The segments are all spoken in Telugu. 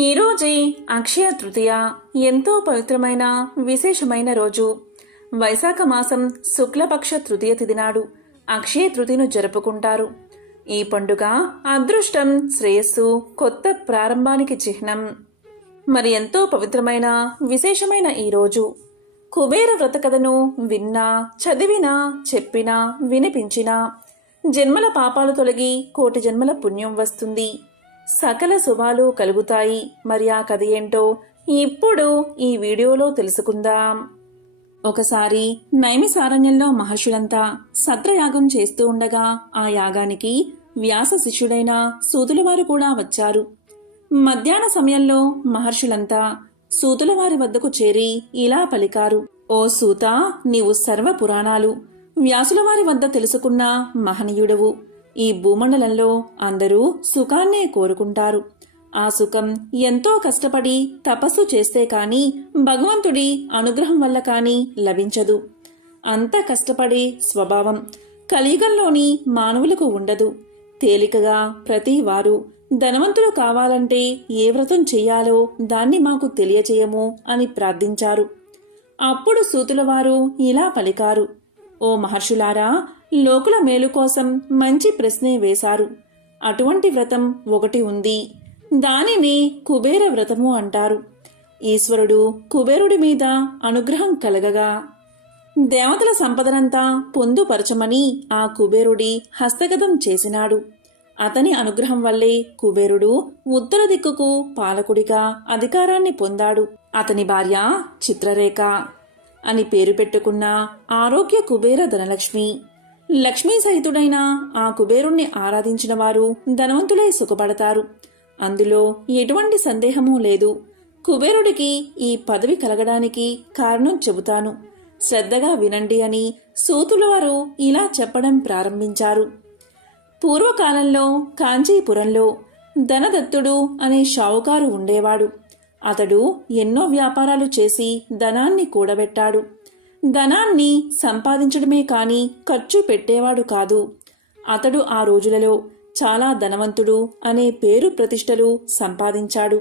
ఈరోజే అక్షయ తృతీయ. ఎంతో పవిత్రమైన విశేషమైన రోజు. వైశాఖ మాసం శుక్లపక్ష తృతీయ తిథి నాడు అక్షయ తృతీయను జరుపుకుంటారు. ఈ పండుగ అదృష్టం, శ్రేయస్సు, కొత్త ప్రారంభానికి చిహ్నం. మరి ఎంతో పవిత్రమైన విశేషమైన ఈ రోజు కుబేర వ్రత కథను విన్నా, చదివినా, చెప్పినా, వినిపించినా జన్మల పాపాలు తొలగి కోటి జన్మల పుణ్యం వస్తుంది. సకల శుభాలు కలుగుతాయి. మరి ఆ కథ ఏంటో ఇప్పుడు ఈ వీడియోలో తెలుసుకుందాం. ఒకసారి నైమిసారణ్యంలో మహర్షులంతా సత్రయాగం చేస్తూ ఉండగా ఆ యాగానికి వ్యాస శిష్యుడైన సూతులవారు కూడా వచ్చారు. మధ్యాహ్న సమయంలో మహర్షులంతా సూతులవారి వద్దకు చేరి ఇలా పలికారు: ఓ సూత, నీవు సర్వ పురాణాలు వ్యాసులవారి వద్ద తెలుసుకున్న మహనీయుడవు. ఈ భూమండలంలో అందరూ సుఖాన్నే కోరుకుంటారు. ఆ సుఖం ఎంతో కష్టపడి తపస్సు చేస్తే కాని, భగవంతుడి అనుగ్రహం వల్ల కాని లభించదు. అంత కష్టపడే స్వభావం కలియుగంలోని మానవులకు ఉండదు. తేలికగా ప్రతి వారు ధనవంతులు కావాలంటే ఏ వ్రతం చెయ్యాలో దాన్ని మాకు తెలియచేయము అని ప్రార్థించారు. అప్పుడు సూతులవారు ఇలా పలికారు: ఓ మహర్షులారా, లోకుల మేలు కోసం మంచి ప్రశ్నే వేశారు. అటువంటి వ్రతం ఒకటి ఉంది. దానిని కుబేర వ్రతము అంటారు. ఈశ్వరుడు కుబేరుడి మీద అనుగ్రహం కలగగా దేవతల సంపదనంతా పొందుపరచమని ఆ కుబేరుడి హస్తగతం చేసినాడు. అతని అనుగ్రహం వల్లే కుబేరుడు ఉత్తర దిక్కుకు పాలకుడిగా అధికారాన్ని పొందాడు. అతని భార్య చిత్రరేఖ అని పేరు పెట్టుకున్న ఆరోగ్య కుబేర ధనలక్ష్మి. లక్ష్మీ సహితుడైన ఆ కుబేరుణ్ణి ఆరాధించిన వారు ధనవంతులై సుఖపడతారు. అందులో ఎటువంటి సందేహమూ లేదు. కుబేరుడికి ఈ పదవి కలగడానికి కారణం చెబుతాను, శ్రద్ధగా వినండి అని సూతులవారు ఇలా చెప్పడం ప్రారంభించారు. పూర్వకాలంలో కాంచీపురంలో ధనదత్తుడు అనే షావుకారు ఉండేవాడు. అతడు ఎన్నో వ్యాపారాలు చేసి ధనాన్ని కూడబెట్టాడు. ధనాన్ని సంపాదించడమే కాని ఖర్చు పెట్టేవాడు కాదు. అతడు ఆ రోజులలో చాలా ధనవంతుడు అనే పేరు ప్రతిష్టలు సంపాదించాడు.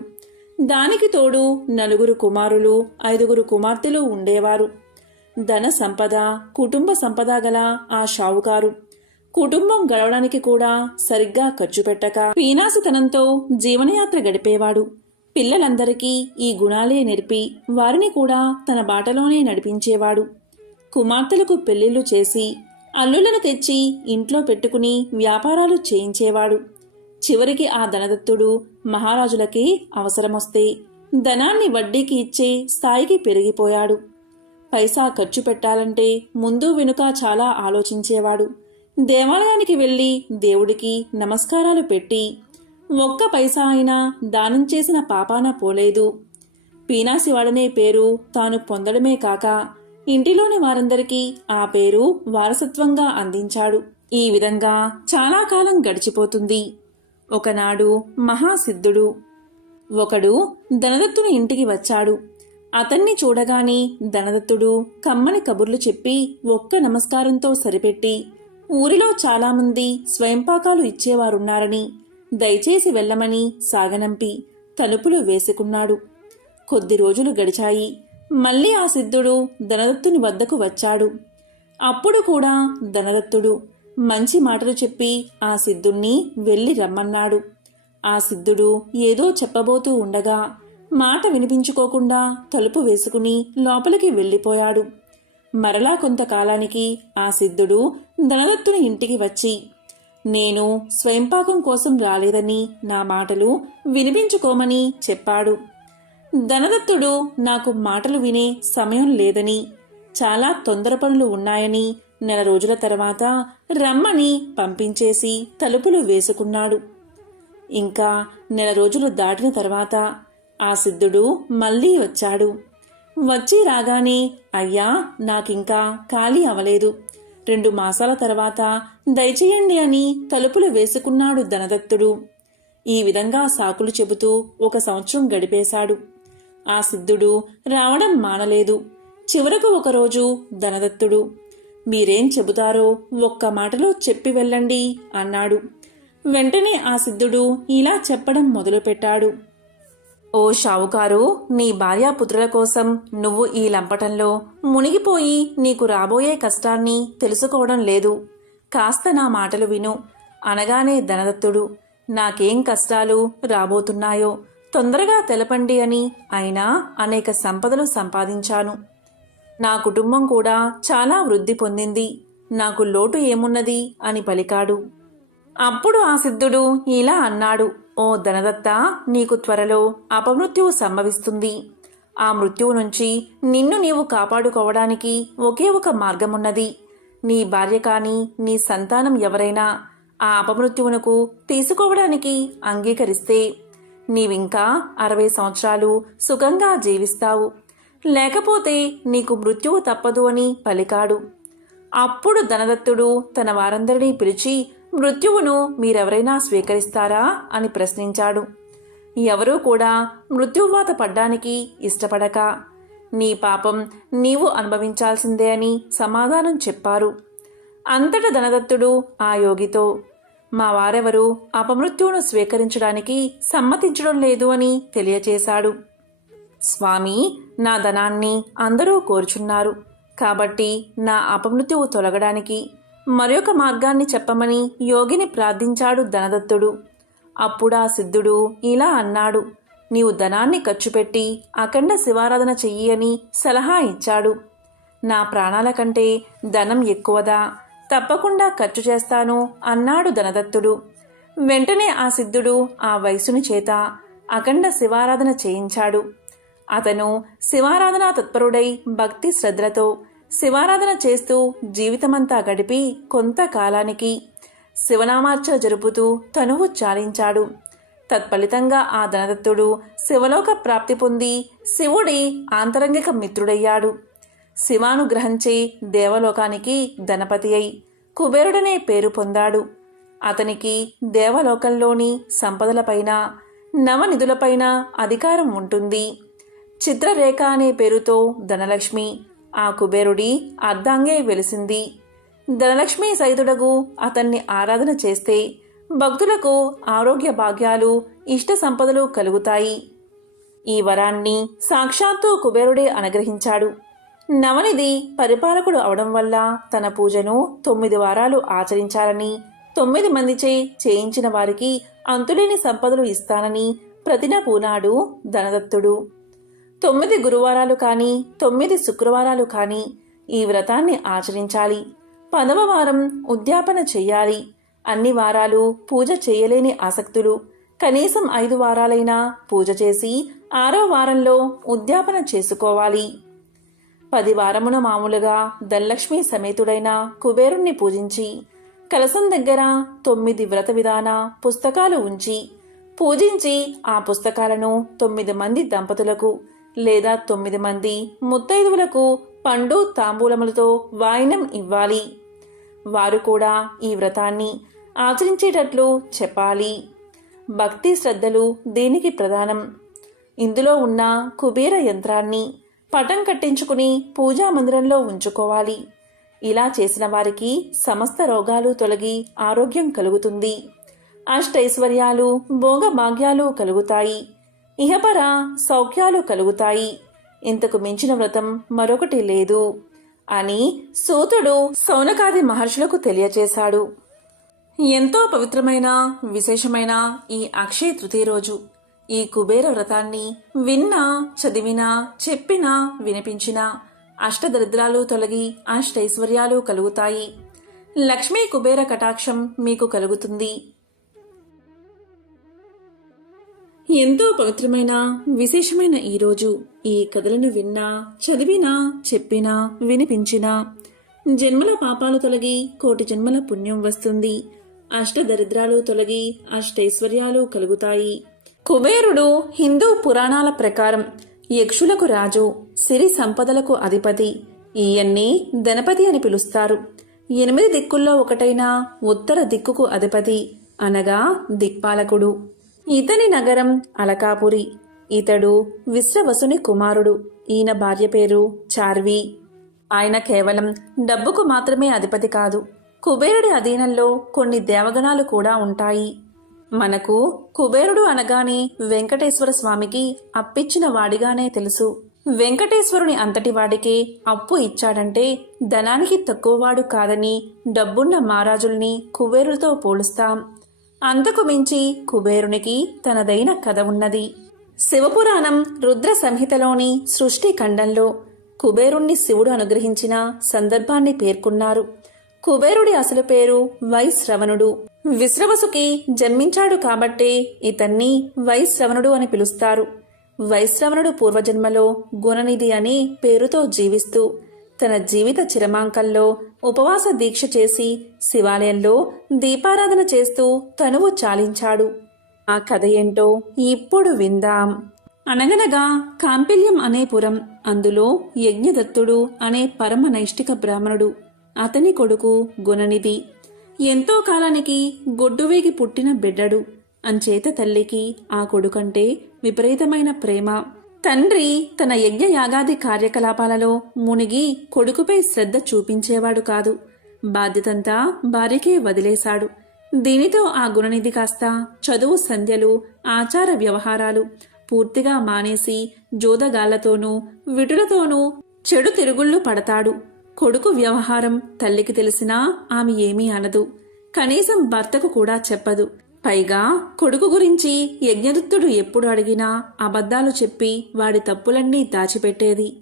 దానికి తోడు 4 కుమారులు, 5 కుమార్తెలు ఉండేవారు. ధన సంపద, కుటుంబ సంపద గల ఆ షావుకారు కుటుంబం గడవడానికి కూడా సరిగ్గా ఖర్చు పెట్టక పీనాసితనంతో జీవనయాత్ర గడిపేవాడు. పిల్లలందరికీ ఈ గుణాలే నేర్పి వారిని కూడా తన బాటలోనే నడిపించేవాడు. కుమార్తెలకు పెళ్లిళ్లు చేసి అల్లులను తెచ్చి ఇంట్లో పెట్టుకుని వ్యాపారాలు చేయించేవాడు. చివరికి ఆ ధనదత్తుడు మహారాజులకి అవసరమొస్తే ధనాన్ని వడ్డీకి ఇచ్చే స్థాయికి పెరిగిపోయాడు. పైసా ఖర్చు పెట్టాలంటే ముందు వెనుక చాలా ఆలోచించేవాడు. దేవాలయానికి వెళ్లి దేవుడికి నమస్కారాలు పెట్టి ఒక్క పైసా అయినా దానం చేసిన పాపాన పోలేదు. పీనాసివాడనే పేరు తాను పొందడమే కాక ఇంటిలోని వారందరికీ ఆ పేరు వారసత్వంగా అందించాడు. ఈ విధంగా చాలా కాలం గడిచిపోతుంది. ఒకనాడు మహాసిద్ధుడు ఒకడు ధనదత్తుని ఇంటికి వచ్చాడు. అతన్ని చూడగానే ధనదత్తుడు కమ్మని కబుర్లు చెప్పి ఒక్క నమస్కారంతో సరిపెట్టి ఊరిలో చాలామంది స్వయంపాకాలు ఇచ్చేవారున్నారని దయచేసి వెళ్ళమని సాగనంపి తలుపులు వేసుకున్నాడు. కొద్ది రోజులు గడిచాయి. మళ్లీ ఆ సిద్ధుడు ధనదత్తుని వద్దకు వచ్చాడు. అప్పుడు కూడా ధనదత్తుడు మంచి మాటలు చెప్పి ఆ సిద్ధుణ్ణి వెళ్లి రమ్మన్నాడు. ఆ సిద్ధుడు ఏదో చెప్పబోతూ ఉండగా మాట వినిపించుకోకుండా తలుపు వేసుకుని లోపలికి వెళ్లిపోయాడు. మరలా కొంతకాలానికి ఆ సిద్ధుడు ధనదత్తుని ఇంటికి వచ్చి, నేను స్వయంపాకం కోసం రాలేదని నా మాటలు వినిపించుకోమని చెప్పాడు. ధనదత్తుడు నాకు మాటలు వినే సమయం లేదని, చాలా తొందర పనులు ఉన్నాయని 4 రోజుల తర్వాత రమ్మని పంపించేసి తలుపులు వేసుకున్నాడు. ఇంకా 4 రోజులు దాటిన తర్వాత ఆ సిద్ధుడు మళ్లీ వచ్చాడు. వచ్చి రాగానే, అయ్యా, నాకింకా ఖాళీ అవలేదు, 2 మాసాల తర్వాత దయచేయండి అని తలుపులు వేసుకున్నాడు ధనదత్తుడు. ఈ విధంగా సాకులు చెబుతూ 1 సంవత్సరం గడిపేశాడు. ఆ సిద్ధుడు రావడం మానలేదు. చివరకు ఒకరోజు ధనదత్తుడు, మీరేం చెబుతారో ఒక్క మాటలో చెప్పి వెళ్ళండి అన్నాడు. వెంటనే ఆ సిద్ధుడు ఇలా చెప్పడం మొదలుపెట్టాడు. ఓ షావుకారు, నీ భార్యాపుత్రుల కోసం నువ్వు ఈ లంపటంలో మునిగిపోయి నీకు రాబోయే కష్టాన్ని తెలుసుకోవడం లేదు. కాస్త నా మాటలు విను అనగానే ధనదత్తుడు, నాకేం కష్టాలు రాబోతున్నాయో తొందరగా తెలపండి అని. అయినా అనేక సంపదలు సంపాదించాను. నా కుటుంబం కూడా చాలా వృద్ధి పొందింది. నాకు లోటు ఏమున్నది అని పలికాడు. అప్పుడు ఆ సిద్ధుడు ఇలా అన్నాడు, ఓ ధనదత్త, నీకు త్వరలో అపమృత్యువు సంభవిస్తుంది. ఆ మృత్యువు నుంచి నిన్ను నీవు కాపాడుకోవడానికి ఒకే ఒక మార్గమున్నది. నీ భార్య కాని నీ సంతానం ఎవరైనా ఆ అపమృత్యువునకు తీసుకోవడానికి అంగీకరిస్తే నీవింకా 60 సంవత్సరాలు సుఖంగా జీవిస్తావు. లేకపోతే నీకు మృత్యువు తప్పదు అని పలికాడు. అప్పుడు ధనదత్తుడు తన వారందరినీ పిలిచి, మృత్యువును మీరెవరైనా స్వీకరిస్తారా అని ప్రశ్నించాడు. ఎవరూ కూడా మృత్యువాత పడ్డానికి ఇష్టపడక, నీ పాపం నీవు అనుభవించాల్సిందే అని సమాధానం చెప్పారు. అంతట ధనదత్తుడు ఆ యోగితో, మా వారెవరూ అపమృత్యువును స్వీకరించడానికి సమ్మతించడం లేదు అని తెలియచేశాడు. స్వామి, నా ధనాన్ని అందరూ కోరుచున్నారు. కాబట్టి నా అపమృత్యువు తొలగడానికి మరొక మార్గాన్ని చెప్పమని యోగిని ప్రార్థించాడు ధనదత్తుడు. అప్పుడా సిద్ధుడు ఇలా అన్నాడు, నీవు ధనాన్ని ఖర్చుపెట్టి అఖండ శివారాధన చెయ్యి అని సలహా ఇచ్చాడు. నా ప్రాణాల కంటే ధనం ఎక్కువదా? తప్పకుండా ఖర్చు చేస్తాను అన్నాడు ధనదత్తుడు. వెంటనే ఆ సిద్ధుడు ఆ వైశ్యుని చేత అఖండ శివారాధన చేయించాడు. అతను శివారాధన తత్పరుడై భక్తి శ్రద్ధలతో శివారాధన చేస్తూ జీవితమంతా గడిపి కొంతకాలానికి శివనామార్చన జరుపుతూ తనువు చాలించాడు. తత్ఫలితంగా ఆ ధనదత్తుడు శివలోక ప్రాప్తి పొంది శివుడి ఆంతరంగిక మిత్రుడయ్యాడు. శివానుగ్రహంచే దేవలోకానికి ధనపతి అయి కుబేరుడనే పేరు పొందాడు. అతనికి దేవలోకంలోని సంపదలపైన నవనిధులపైన అధికారం ఉంటుంది. చిత్రరేఖ అనే పేరుతో ధనలక్ష్మి ఆ కుబేరుడి అర్ధాంగే వెలిసింది. ధనలక్ష్మి సైతుడగు అతన్ని ఆరాధన చేస్తే భక్తులకు ఆరోగ్య భాగ్యాలు ఇష్ట సంపదలు కలుగుతాయి. ఈ వరాన్ని సాక్షాత్తు కుబేరుడే అనుగ్రహించాడు. నవనిధి పరిపాలకుడు అవడం వల్ల తన పూజను 9 వారాలు ఆచరించాలని, 9 మందిచే చేయించిన వారికి అంతులేని సంపదలు ఇస్తానని ప్రతిన పూనాడు ధనదత్తుడు. 9 గురువారాలు కానీ 9 శుక్రవారాలు కానీ ఈ వ్రతాన్ని ఆచరించాలి. 10వ వారం ఉద్యాపన చెయ్యాలి. అన్ని వారాలు పూజ చేయలేని ఆసక్తులు కనీసం 5 వారాలైనా పూజ చేసి 6వ వారంలో ఉద్యాపన చేసుకోవాలి. 10 వారమున మామూలుగా ధనలక్ష్మి సమేతుడైన కుబేరుణ్ణి పూజించి కలసం దగ్గర 9 వ్రత విధాన పుస్తకాలు ఉంచి పూజించి ఆ పుస్తకాలను 9 మంది దంపతులకు లేదా 9 మంది ముత్తైదువులకు పండు తాంబూలములతో వాయినం ఇవ్వాలి. వారు కూడా ఈ వ్రతాన్ని ఆచరించేటట్లు చెప్పాలి. భక్తి శ్రద్ధలు దీనికి ప్రధానం. ఇందులో ఉన్న కుబేర యంత్రాన్ని పటం కట్టించుకుని పూజా మందిరంలో ఉంచుకోవాలి. ఇలా చేసిన వారికి సమస్త రోగాలు తొలగి ఆరోగ్యం కలుగుతుంది. అష్టైశ్వర్యాలు భోగ భాగ్యాలు కలుగుతాయి. ఇహపర సౌఖ్యాలు కలుగుతాయి. ఇంతకు మించిన వ్రతం మరొకటి లేదు అని సూతుడు సౌనకాది మహర్షులకు తెలియచేశాడు. ఎంతో పవిత్రమైన విశేషమైన ఈ అక్షయ తృతీయ రోజు ఈ కుబేర వ్రతాన్ని విన్నా, చదివినా, చెప్పినా, వినిపించినా అష్టదరిద్రాలు తొలగి అష్టైశ్వర్యాలు కలుగుతాయి. లక్ష్మీ కుబేర కటాక్షం మీకు కలుగుతుంది. ఎంతో పవిత్రమైన విశేషమైన ఈరోజు ఈ కథలను విన్నా, చదివినా, చెప్పినా, వినిపించినా జన్మల పాపాలు తొలగి 1,000,000 జన్మల పుణ్యం వస్తుంది. అష్టదరిద్రాలు తొలగి అష్టైశ్వర్యాలు కలుగుతాయి. కుబేరుడు హిందూ పురాణాల ప్రకారం యక్షులకు రాజు, సిరి సంపదలకు అధిపతి. ఈయన్ని ధనపతి అని పిలుస్తారు. 8 దిక్కుల్లో ఒకటైన ఉత్తర దిక్కుకు అధిపతి అనగా దిక్పాలకుడు. ఇతని నగరం అలకాపురి. ఇతడు విశ్రవసుని కుమారుడు. ఈయన భార్య పేరు చార్వి. ఆయన కేవలం డబ్బుకు మాత్రమే అధిపతి కాదు. కుబేరుడి అధీనంలో కొన్ని దేవగణాలు కూడా ఉంటాయి. మనకు కుబేరుడు అనగానే వెంకటేశ్వర స్వామికి అప్పిచ్చిన వాడిగానే తెలుసు. వెంకటేశ్వరుని అంతటి వాడికే అప్పు ఇచ్చాడంటే ధనానికి తక్కువవాడు కాదని డబ్బున్న మహారాజుల్ని కుబేరులతో పోలుస్తాం. అంతకు మించి కుబేరునికి తనదైన కథ ఉన్నది. శివపురాణం రుద్ర సంహితలోని సృష్టి ఖండంలో కుబేరుణ్ణి శివుడు అనుగ్రహించిన సందర్భాన్ని పేర్కొన్నారు. కుబేరుడి అసలు పేరు వైశ్రవణుడు. విశ్రవసుకి జన్మించాడు కాబట్టే ఇతన్ని వైశ్రవణుడు అని పిలుస్తారు. వైశ్రవణుడు పూర్వజన్మలో గుణనిధి అనే పేరుతో జీవిస్తూ తన జీవిత చిరమాంకంలో ఉపవాస దీక్ష చేసి శివాలయంలో దీపారాధన చేస్తూ తనువు చాలించాడు. ఆ కథ ఏంటో ఇప్పుడు విందాం. అనగనగా కాంపిల్యం అనే పురం. అందులో యజ్ఞదత్తుడు అనే పరమ నైష్ఠిక బ్రాహ్మణుడు. అతని కొడుకు గుణనిధి. ఎంతో కాలానికి గొడ్డువేగి పుట్టిన బిడ్డడు. అంచేత తల్లికి ఆ కొడుకంటే విపరీతమైన ప్రేమ. తండ్రి తన యజ్ఞ యాగాది కార్యకలాపాలలో మునిగి కొడుకుపై శ్రద్ధ చూపించేవాడు కాదు. బాధ్యతంతా భార్యకే వదిలేశాడు. దీనితో ఆ గుణనిధి కాస్త చదువు, సంధ్యలు, ఆచార వ్యవహారాలు పూర్తిగా మానేసి జోదగాళ్లతోనూ విటులతోనూ చెడు తిరుగుళ్ళు పడతాడు. కొడుకు వ్యవహారం తల్లికి తెలిసినా ఆమె ఏమీ అనదు. కనీసం భర్తకు కూడా చెప్పదు. పైగా కొడుకు గురించి యజ్ఞదత్తుడు ఎప్పుడు అడిగినా అబద్ధాలు చెప్పి వాడి తప్పులన్నీ దాచిపెట్టేది.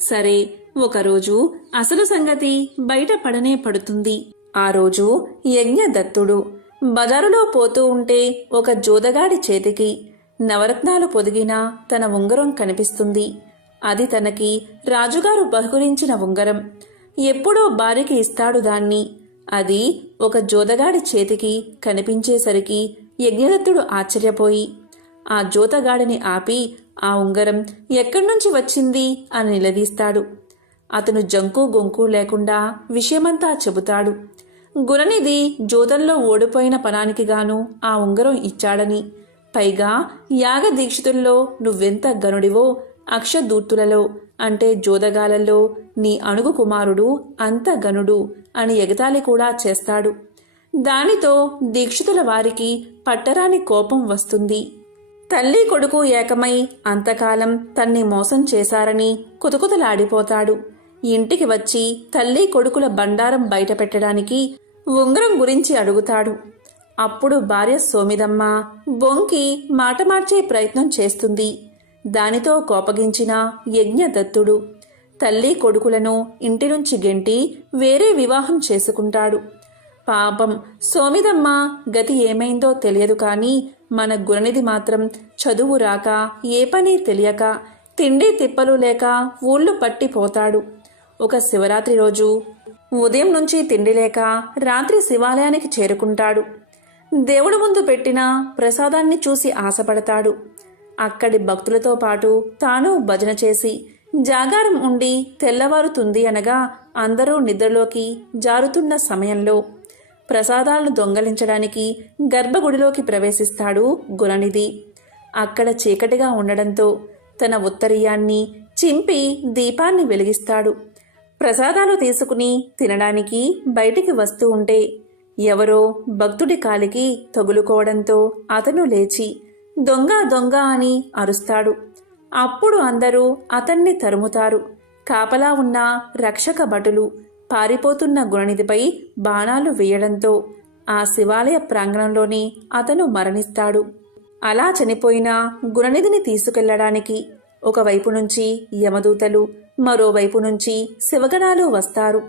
సరే, ఒకరోజు అసలు సంగతి బయట పడనే పడుతుంది. ఆ రోజు యజ్ఞదత్తుడు బజారులో పోతూ ఉంటే ఒక జోదగాడి చేతికి నవరత్నాలు పొదిగిన తన ఉంగరం కనిపిస్తుంది. అది తనకి రాజుగారు బహుకరించిన ఉంగరం. ఎప్పుడో భార్యకి ఇస్తాడు దాన్ని. అది ఒక జోదగాడి చేతికి కనిపించేసరికి యజ్ఞదత్తుడు ఆశ్చర్యపోయి ఆ జోతగాడిని ఆపి ఆ ఉంగరం ఎక్కడ్నుంచి వచ్చింది అని నిలదీస్తాడు. అతను జంకు గొంకు లేకుండా విషయమంతా చెబుతాడు. గుణనిధి జోదంలో ఓడిపోయిన పనానికి గాను ఆ ఉంగరం ఇచ్చాడని, పైగా యాగ దీక్షితుల్లో నువ్వెంత గనుడివో అక్షదూర్తులలో అంటే జోదగాలలో నీ అణుగు కుమారుడు అంత గనుడు అని ఎగతాళి కూడా చేస్తాడు. దానితో దీక్షితుల వారికి పట్టరాని కోపం వస్తుంది. తల్లి కొడుకు ఏకమై అంతకాలం తన్ని మోసం చేశారని కుతకుతలాడిపోతాడు. ఇంటికి వచ్చి తల్లి కొడుకుల బండారం బయటపెట్టడానికి ఉంగరం గురించి అడుగుతాడు. అప్పుడు భార్య సోమిదమ్మ బొంకి మాట మార్చే ప్రయత్నం చేస్తుంది. దానితో కోపగించిన యజ్ఞదత్తుడు తల్లి కొడుకులను ఇంటి నుంచి గెంటి వేరే వివాహం చేసుకుంటాడు. పాపం సోమిదమ్మ గతి ఏమైందో తెలియదు కానీ మన గుణనిధి మాత్రం చదువు రాక ఏ పని తెలియక తిండి తిప్పలు లేక ఊళ్ళు పట్టిపోతాడు. ఒక శివరాత్రి రోజు ఉదయం నుంచి తిండి లేక రాత్రి శివాలయానికి చేరుకుంటాడు. దేవుడి ముందు పెట్టిన ప్రసాదాన్ని చూసి ఆశపడతాడు. అక్కడి భక్తులతో పాటు తాను భజన చేసి జాగారం ఉండి తెల్లవారుతుంది అనగా అందరూ నిద్రలోకి జారుతున్న సమయంలో ప్రసాదాలను దొంగలించడానికి గర్భగుడిలోకి ప్రవేశిస్తాడు గుణనిధి. అక్కడ చీకటిగా ఉండడంతో తన ఉత్తరీయాన్ని చింపి దీపాన్ని వెలిగిస్తాడు. ప్రసాదాలు తీసుకుని తినడానికి బయటికి వస్తూ ఉంటే ఎవరో భక్తుడి కాలికి తగులుకోవడంతో అతను లేచి దొంగ దొంగ అని అరుస్తాడు. అప్పుడు అందరూ అతన్ని తరుముతారు. కాపలా ఉన్న రక్షక భటులు పారిపోతున్న గుణనిధిపై బాణాలు వేయడంతో ఆ శివాలయ ప్రాంగణంలోనే అతను మరణిస్తాడు. అలా చనిపోయిన గుణనిధిని తీసుకెళ్లడానికి ఒకవైపు నుంచి యమదూతలు, మరోవైపు నుంచి శివగణాలు వస్తారు.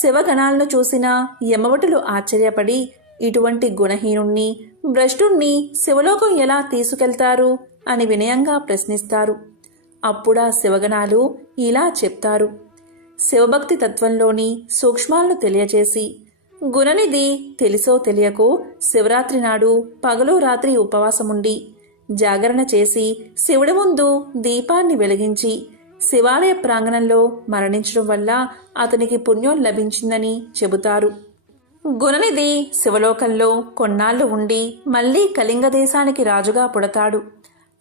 శివగణాలను చూసిన యమభటులు ఆశ్చర్యపడి ఇటువంటి గుణహీనుణ్ణి, భ్రష్టుణ్ణి శివలోకం ఎలా తీసుకెళ్తారు అని వినయంగా ప్రశ్నిస్తారు. అప్పుడా శివగణాలు ఇలా చెప్తారు. శివభక్తి తత్వంలోని సూక్ష్మాలను తెలియచేసి గుణనిధి తెలిసో తెలియకో శివరాత్రి నాడు పగలు రాత్రి ఉపవాసముండి జాగరణ చేసి శివుడి ముందు దీపాన్ని వెలిగించి శివాలయ ప్రాంగణంలో మరణించడం వల్ల అతనికి పుణ్యం లభించిందని చెబుతారు. గుణనిధి శివలోకంలో కొన్నాళ్లు ఉండి మళ్లీ కళింగ దేశానికి రాజుగా పుడతాడు.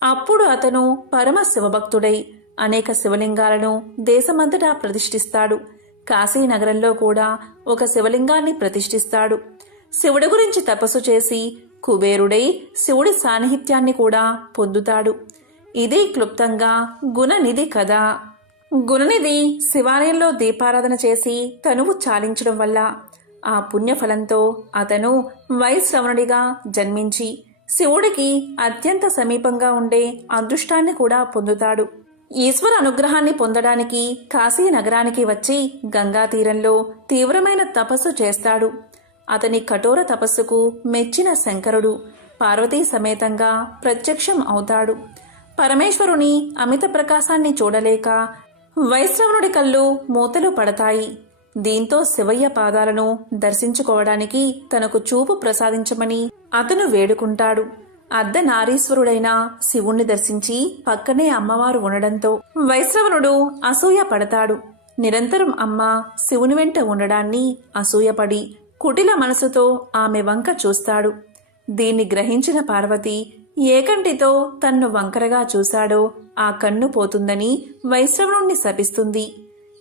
అప్పుడు అతను పరమ శివభక్తుడై అనేక శివలింగాలను దేశమంతటా ప్రతిష్ఠిస్తాడు. కాశీనగరంలో కూడా ఒక శివలింగాన్ని ప్రతిష్ఠిస్తాడు. శివుడి గురించి తపస్సు చేసి కుబేరుడై శివుడి సాన్నిహిత్యాన్ని కూడా పొందుతాడు. ఇది క్లుప్తంగా గుణనిధి కథ. గుణనిధి శివాలయంలో దీపారాధన చేసి తనువు చాలించడం వల్ల ఆ పుణ్యఫలంతో అతను వైశ్రవణుడిగా జన్మించి శివుడికి అత్యంత సమీపంగా ఉండే అదృష్టాన్ని కూడా పొందుతాడు. ఈశ్వర అనుగ్రహాన్ని పొందడానికి కాశీ నగరానికి వచ్చి గంగా తీరంలో తీవ్రమైన తపస్సు చేస్తాడు. అతని కఠోర తపస్సుకు మెచ్చిన శంకరుడు పార్వతీ సమేతంగా ప్రత్యక్షం అవుతాడు. పరమేశ్వరుని అమిత ప్రకాశాన్ని చూడలేక వైశ్రవణుడి కళ్ళు మూతలు పడతాయి. దీంతో శివయ్య పాదాలను దర్శించుకోవడానికి తనకు చూపు ప్రసాదించమని అతను వేడుకుంటాడు. అర్ధనారీశ్వరుడైన శివుణ్ణి దర్శించి పక్కనే అమ్మవారు ఉండడంతో వైశ్రవణుడు అసూయ పడతాడు. నిరంతరం అమ్మ శివుని వెంట ఉండడాన్ని అసూయపడి కుటిల మనసుతో ఆమె వంక చూస్తాడు. దీన్ని గ్రహించిన పార్వతి ఏకంటితో తన్ను వంకరగా చూశాడో ఆ కన్ను పోతుందని వైశ్రవణుణ్ణి శపిస్తుంది.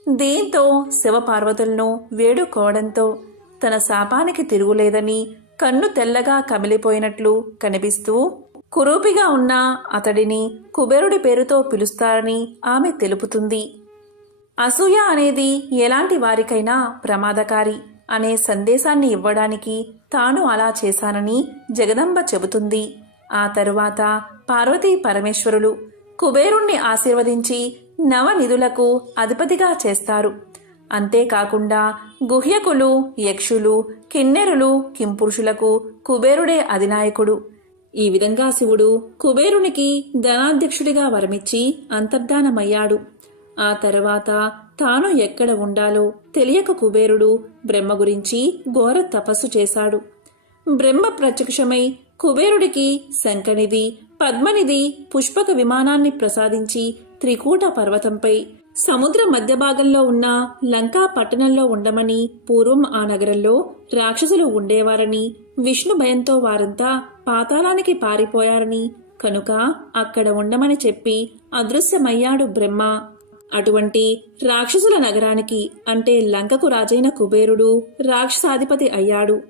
దీంతో శివపార్వతులను వేడుకోవడంతో తన శాపానికి తిరుగులేదని కన్ను తెల్లగా కమిలిపోయినట్లు కనిపిస్తూ కురూపిగా ఉన్న అతడిని కుబేరుడి పేరుతో పిలుస్తారని ఆమె తెలుపుతుంది. అసూయ అనేది ఎలాంటి వారికైనా ప్రమాదకారి అనే సందేశాన్ని ఇవ్వడానికి తాను అలా చేశానని జగదంబ చెబుతుంది. ఆ తరువాత పార్వతీ పరమేశ్వరులు కుబేరుణ్ణి ఆశీర్వదించి నవనిధులకు అధిపతిగా చేస్తారు. అంతేకాకుండా గుహ్యకులు, యక్షులు, కిన్నెరులు, కింపురుషులకు కుబేరుడే అధినాయకుడు. ఈ విధంగా శివుడు కుబేరునికి ధనాధ్యక్షుడిగా వరమిచ్చి అంతర్ధానమయ్యాడు. ఆ తర్వాత తాను ఎక్కడ ఉండాలో తెలియక కుబేరుడు బ్రహ్మ గురించి ఘోర తపస్సు చేశాడు. బ్రహ్మ ప్రత్యక్షమై కుబేరుడికి శంఖనిధి, పద్మనిధి, పుష్పక విమానాన్ని ప్రసాదించి త్రికూట పర్వతంపై సముద్ర మధ్య భాగంలో ఉన్న లంకా పట్టణంలో ఉండమని, పూర్వం ఆ నగరంలో రాక్షసులు ఉండేవారని, విష్ణు భయంతో వారంతా పాతాళానికి పారిపోయారని కనుక అక్కడ ఉండమని చెప్పి అదృశ్యమయ్యాడు బ్రహ్మ. అటువంటి రాక్షసుల నగరానికి అంటే లంకకు రాజైన కుబేరుడు రాక్షసాధిపతి అయ్యాడు.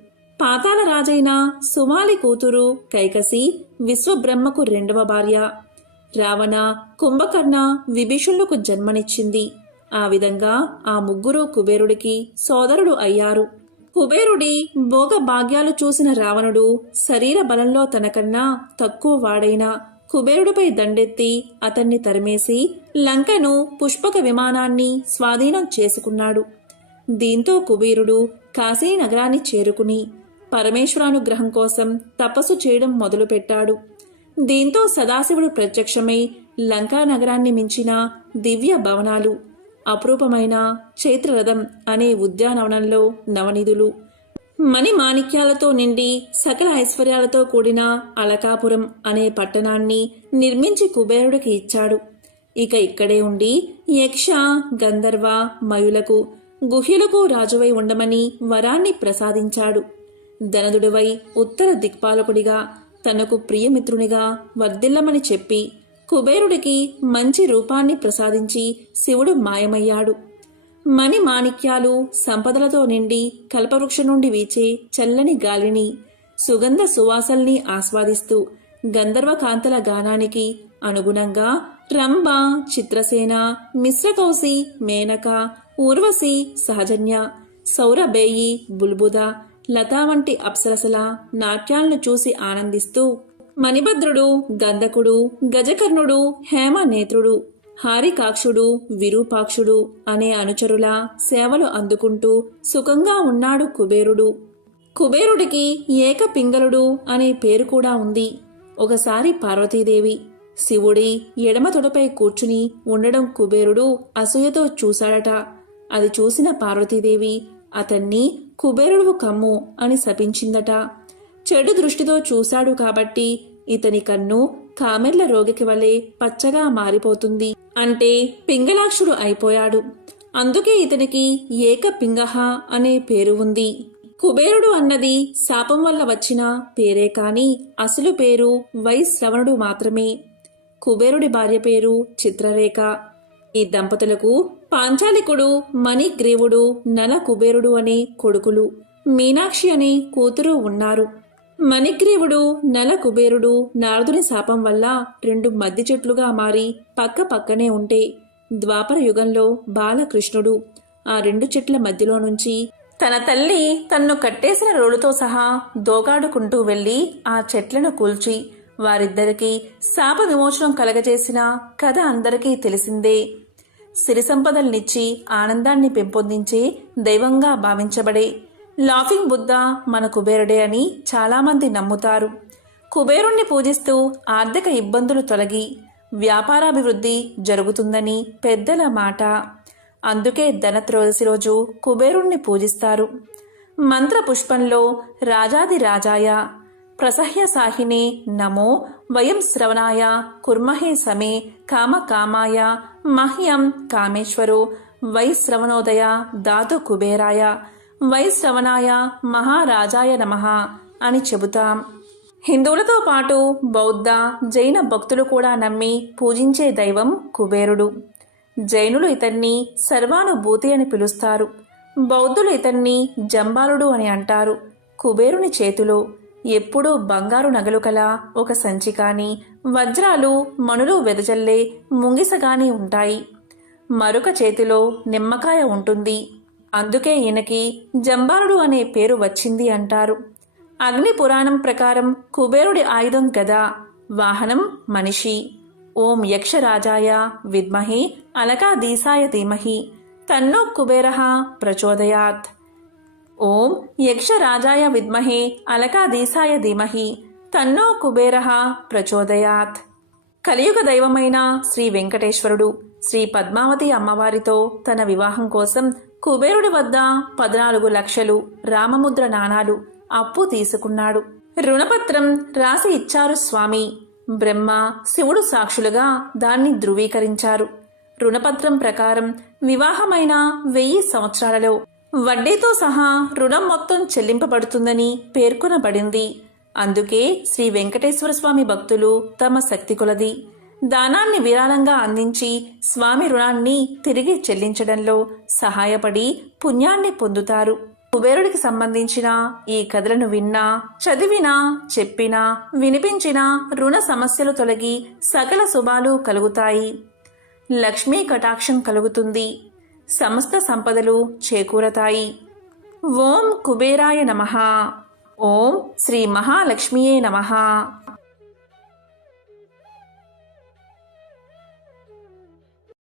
పాతాళ రాజైన సుమాలి కూతురు కైకసి విశ్వబ్రహ్మకు రెండవ భార్య. రావణ, కుంభకర్ణ, విభీషణులకు జన్మనిచ్చింది. ఆ విధంగా ఆ ముగ్గురు కుబేరుడికి సోదరుడు అయ్యారు. కుబేరుడి భోగ భాగ్యాలు చూసిన రావణుడు శరీర బలంలో తనకన్నా తక్కువ వాడైన కుబేరుడిపై దండెత్తి అతన్ని తరిమేసి లంకను, పుష్పక విమానాన్ని స్వాధీనం చేసుకున్నాడు. దీంతో కుబేరుడు కాశీ నగరాన్ని చేరుకుని పరమేశ్వరానుగ్రహం కోసం తపస్సు చేయడం మొదలుపెట్టాడు. దీంతో సదాశివుడు ప్రత్యక్షమై లంకా నగరాన్ని మించిన దివ్య భవనాలు, అపురూపమైన చైత్రరథం అనే ఉద్యానవనంలో నవనిధులు, మణిమాణిక్యాలతో నిండి సకల ఐశ్వర్యాలతో కూడిన అలకాపురం అనే పట్టణాన్ని నిర్మించి కుబేరుడికి ఇచ్చాడు. ఇక ఇక్కడే ఉండి యక్ష, గంధర్వ, మయులకు, గుహ్యులకు రాజువై ఉండమని వరాన్ని ప్రసాదించాడు. ధనదుడివై ఉత్తర దిక్పాలకుడిగా తనకు ప్రియమిత్రునిగా వర్ధిల్లమని చెప్పి కుబేరుడికి మంచి రూపాన్ని ప్రసాదించి శివుడు మాయమయ్యాడు. మణిమాణిక్యాలు, సంపదలతో నిండి కల్పవృక్షం నుండి వీచే చల్లని గాలిని, సుగంధ సువాసల్ని ఆస్వాదిస్తూ గంధర్వకాంతల గానానికి అనుగుణంగా రంభ, చిత్రసేన, మిశ్రకౌసి, మేనక, ఊర్వశి, సహజన్య, సౌరభేయి, బుల్బుద, లతా వంటి అప్సరసల నాట్యాలను చూసి ఆనందిస్తూ మణిభద్రుడు, గంధకుడు, గజకర్ణుడు, హేమనేత్రుడు, హారికాక్షుడు, విరూపాక్షుడు అనే అనుచరుల సేవలు అందుకుంటూ సుఖంగా ఉన్నాడు కుబేరుడు. కుబేరుడికి ఏకపింగళుడు అనే పేరు కూడా ఉంది. ఒకసారి పార్వతీదేవి శివుడి ఎడమ తొడపై కూర్చుని ఉండడం కుబేరుడు అసూయతో చూశాడట. అది చూసిన పార్వతీదేవి అతన్ని కుబేరుడు కమ్ము అని శపించిందట. చెడు దృష్టితో చూశాడు కాబట్టి ఇతని కన్ను కామెర్ల రోగికి వలె పచ్చగా మారిపోతుంది. అంటే పింగళాక్షుడు అయిపోయాడు. అందుకే ఇతనికి ఏకపింగహ అనే పేరు ఉంది. కుబేరుడు అన్నది శాపం వల్ల వచ్చిన పేరే కాని అసలు పేరు వైశ్రవణుడు మాత్రమే. కుబేరుడి భార్య పేరు చిత్రరేఖ. ఈ దంపతులకు పాంచాలికుడు, మణిగ్రీవుడు, నల కుబేరుడు అనే కొడుకులు, మీనాక్షి అనే కూతురు ఉన్నారు. మణిగ్రీవుడు నల కుబేరుడు నారదుని శాపం వల్ల రెండు మద్ది చెట్లుగా మారి పక్క పక్కనే ఉంటే ద్వాపర యుగంలో బాలకృష్ణుడు ఆ రెండు చెట్ల మధ్యలో నుంచి తన తల్లి తన్ను కట్టేసిన రోలుతో సహా దోగాడుకుంటూ వెళ్లి ఆ చెట్లను కూల్చి వారిద్దరికీ శాప విమోచనం కలగజేసిన కథ అందరికీ తెలిసిందే. సిరి సంపదల్నిచ్చి ఆనందాన్ని పెంపొందించే దైవంగా భావించబడే లాఫింగ్ బుద్ధ మన కుబేరుడే అని చాలామంది నమ్ముతారు. కుబేరుణ్ణి పూజిస్తూ ఆర్థిక ఇబ్బందులు తొలగి వ్యాపారాభివృద్ధి జరుగుతుందని పెద్దల మాట. అందుకే ధనత్రయోదశి రోజు కుబేరుణ్ణి పూజిస్తారు. మంత్ర పుష్పంలో రాజాది రాజాయ ప్రసహ్య సాహినే నమో వయం శ్రవణాయ కుర్మహే సమే కామ కామాయ మహ్యం కామేశ్వరో వైశ్రవణోదయ దాతు కుబేరాయ వైశ్రవణాయ మహారాజాయ నమః అని చెబుతాం. హిందువులతో పాటు బౌద్ధ జైన భక్తులు కూడా నమ్మి పూజించే దైవం కుబేరుడు. జైనులు ఇతన్ని సర్వానుభూతి అని పిలుస్తారు. బౌద్ధులు ఇతన్ని జంబాలుడు అని అంటారు. కుబేరుని చేతిలో ఎప్పుడూ బంగారు నగలు కల ఒక సంచి కానీ వజ్రాలు మణులు వెదజల్లే ముంగిసగాని ఉంటాయి. మరొక చేతిలో నిమ్మకాయ ఉంటుంది. అందుకే ఈయనకి జంబాలుడు అనే పేరు వచ్చింది అంటారు. అగ్ని పురాణం ప్రకారం కుబేరుడి ఆయుధం గద, వాహనం మనిషి. ఓం యక్షరాజాయ విద్మహే అలకాదీసాయ ధీమహి తన్నో కుబేరః ప్రచోదయాత్. ఓం యక్షరాజాయ విద్మహే అలకాదీసాయ ధీమహి తన్నో కుబేరః ప్రచోదయాత్. కలియుగ దైవమైన శ్రీ వెంకటేశ్వరుడు శ్రీ పద్మావతి అమ్మవారితో తన వివాహం కోసం కుబేరుడి వద్ద 14 లక్షలు రామముద్ర నాణాలు అప్పు తీసుకున్నాడు. రుణపత్రం రాసి ఇచ్చారు స్వామి. బ్రహ్మ శివుడు సాక్షులుగా దాన్ని ధృవీకరించారు. రుణపత్రం ప్రకారం వివాహమైన 1000 సంవత్సరాలలో వడ్డీతో సహా రుణం మొత్తం చెల్లింపబడుతుందని పేర్కొనబడింది. అందుకే శ్రీ వెంకటేశ్వర స్వామి భక్తులు తమ శక్తి కొలది దానాన్ని విరాళంగా అందించి స్వామి రుణాన్ని తిరిగి చెల్లించడంలో సహాయపడి పుణ్యాన్ని పొందుతారు. కుబేరుడికి సంబంధించిన ఈ కథలను విన్నా, చదివినా, చెప్పినా, వినిపించినా రుణ సమస్యలు తొలగి సకల శుభాలు కలుగుతాయి. లక్ష్మీ కటాక్షం కలుగుతుంది. సమస్త సంపదలు చేకూరతాయి. ఓం కుబేరాయ నమః. ఓం శ్రీ మహాలక్ష్మియే నమః.